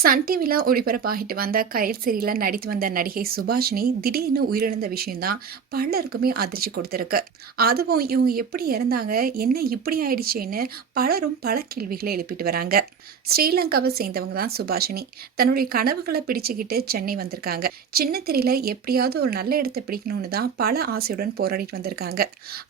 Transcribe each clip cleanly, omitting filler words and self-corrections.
Sun டிவில ஒளிபரப்பாகிட்டு வந்த கயல் சீரியல்ல நடித்து வந்த நடிகை சுபாஷினி திடீர்னு உயிரிழந்த விஷயம்தான் பலருக்குமே அதிர்ச்சி கொடுத்திருக்கு. அதுவும் இவங்க எப்படி இறந்தாங்க, என்ன இப்படி ஆயிடுச்சேன்னு பலரும் பல கேள்விகளை எழுப்பிட்டு வராங்க. ஸ்ரீலங்காவை சேர்ந்தவங்க தான் சுபாஷினி. தன்னுடைய கனவுகளை பிடிச்சுக்கிட்டு சென்னை வந்திருக்காங்க. சின்ன திரையில எப்படியாவது ஒரு நல்ல இடத்தை பிடிக்கணும்னு தான் பல ஆசையுடன் போராடிட்டு வந்திருக்காங்க.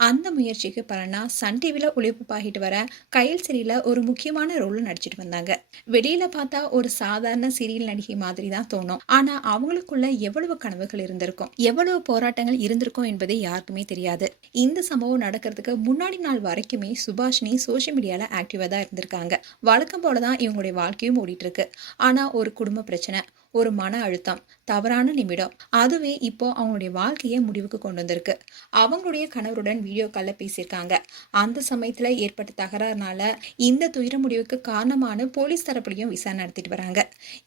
அந்த முயற்சிக்கு பலனா சன் டிவில ஒளிபரப்பாகிட்டு வர கயல் சீரியல்ல ஒரு முக்கியமான ரோல் நடிச்சிட்டு வந்தாங்க. வெளியில பார்த்தா ஒரு சாதாரண சீரியல் நடிகை மாதிரி தான் தோணும். ஆனா அவங்களுக்குள்ள எவ்வளவு கனவுகள் இருந்திருக்கும், எவ்வளவு போராட்டங்கள் இருந்திருக்கும் என்பது யாருக்குமே தெரியாது. இந்த சம்பவம் நடக்கிறதுக்கு முன்னாடி நாள் வரைக்குமே சுபாஷினி சோசியல் மீடியால ஆக்டிவா தான் இருந்திருக்காங்க. வழக்கம் போலதான் இவங்களுடைய வாழ்க்கையும் ஓடிட்டு இருக்கு. ஆனா ஒரு குடும்ப பிரச்சனை, ஒரு மன அழுத்தம், தவறான நிமிடம், அதுவே இப்போ அவங்களுடைய வாழ்க்கையை முடிவுக்கு கொண்டு வந்திருக்கு. அவங்களுடைய கணவருடன் வீடியோ கால்ல பேசியிருக்காங்க. அந்த சமயத்துல ஏற்பட்ட தகராறுனால இந்த துயர முடிவுக்கு காரணமான போலீஸ் தரப்புலையும் விசாரணை நடத்திட்டு வராங்க.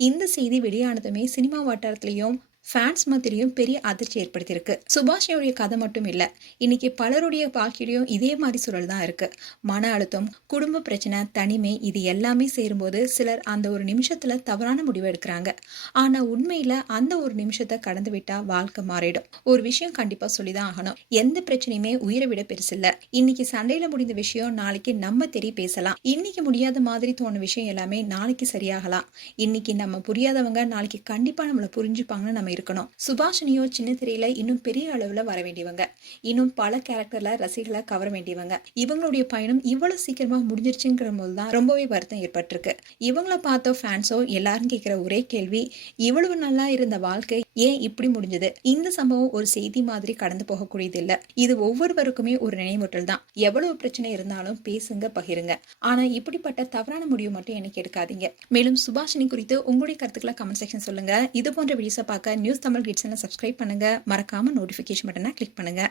இந்த செய்தி வெளியானதுமே சினிமா வட்டாரத்திலையும் ஃபேன்ஸ் மத்தியிலையும் பெரிய அதிர்ச்சி ஏற்படுத்தியிருக்கு. சுபாஷினியுடைய கதை மட்டும் இல்ல, இன்னைக்கு பலருடைய வாழ்க்கையிலையும் இதே மாதிரி சூழல் தான் இருக்கு. மன அழுத்தம், குடும்ப பிரச்சனை, தனிமை, இது எல்லாமே சேரும்போது சிலர் அந்த ஒரு நிமிஷத்துல தவறான முடிவு எடுக்கிறாங்க. ஆனா உண்மையில அந்த ஒரு நிமிஷத்தை கடந்து விட்டா வாழ்க்கை மாறிடும். ஒரு விஷயம் கண்டிப்பா சொல்லிதான் ஆகணும், எந்த பிரச்சனையுமே உயிரை விட பெருசில்ல. இன்னைக்கு சண்டையில முடிந்த விஷயம் நாளைக்கு நம்ம தெரிய பேசலாம். இன்னைக்கு முடியாத மாதிரி தோணு விஷயம் எல்லாமே நாளைக்கு சரியாகலாம். இன்னைக்கு நம்ம புரியாதவங்க நாளைக்கு கண்டிப்பா நம்மளை புரிஞ்சுப்பாங்கன்னு நம்ம இருக்கணும். சுபாஷினியோ சின்ன திரையில இன்னும் பெரிய அளவுல வர வேண்டியவங்க, இன்னும் பல கேரக்டர்ல ரசிகர்களை கவர வேண்டியவங்க. இவங்களுடைய பயணம் இவ்வளவு சீக்கிரமா முடிஞ்சிருச்சுங்கிற போதுதான் ரொம்பவே வருத்தம் ஏற்பட்டிருக்கு. இவங்களை பார்த்த ஃபேன்ஸோ எல்லாரும் கேட்கிற ஒரே கேள்வி, இவ்வளவு நல்லா இருந்த வாழ்க்கை ஏன் இப்படி முடிஞ்சது? இந்த சம்பவம் ஒரு செய்தி மாதிரி கடந்து போகக்கூடியது இல்ல. இது ஒவ்வொருவருக்குமே ஒரு நினைவூட்டல் தான். எவ்வளவு பிரச்சனை இருந்தாலும் பேசுங்க, பகிருங்க. ஆனா இப்படிப்பட்ட தவறான முடிவு மட்டும் எனக்கு எடுக்காதீங்க. மேலும் சுபாஷினி குறித்து உங்களுடைய கருத்துக்களை கமெண்ட் செக்ஷன் சொல்லுங்க. இது போன்ற வீடியோஸை பார்க்க நியூஸ் தமிழ் கிட்ஸ் சப்ஸ்கிரைப் பண்ணுங்க. மறக்காம நோட்டிபிகேஷன் பட்டனை கிளிக் பண்ணுங்க.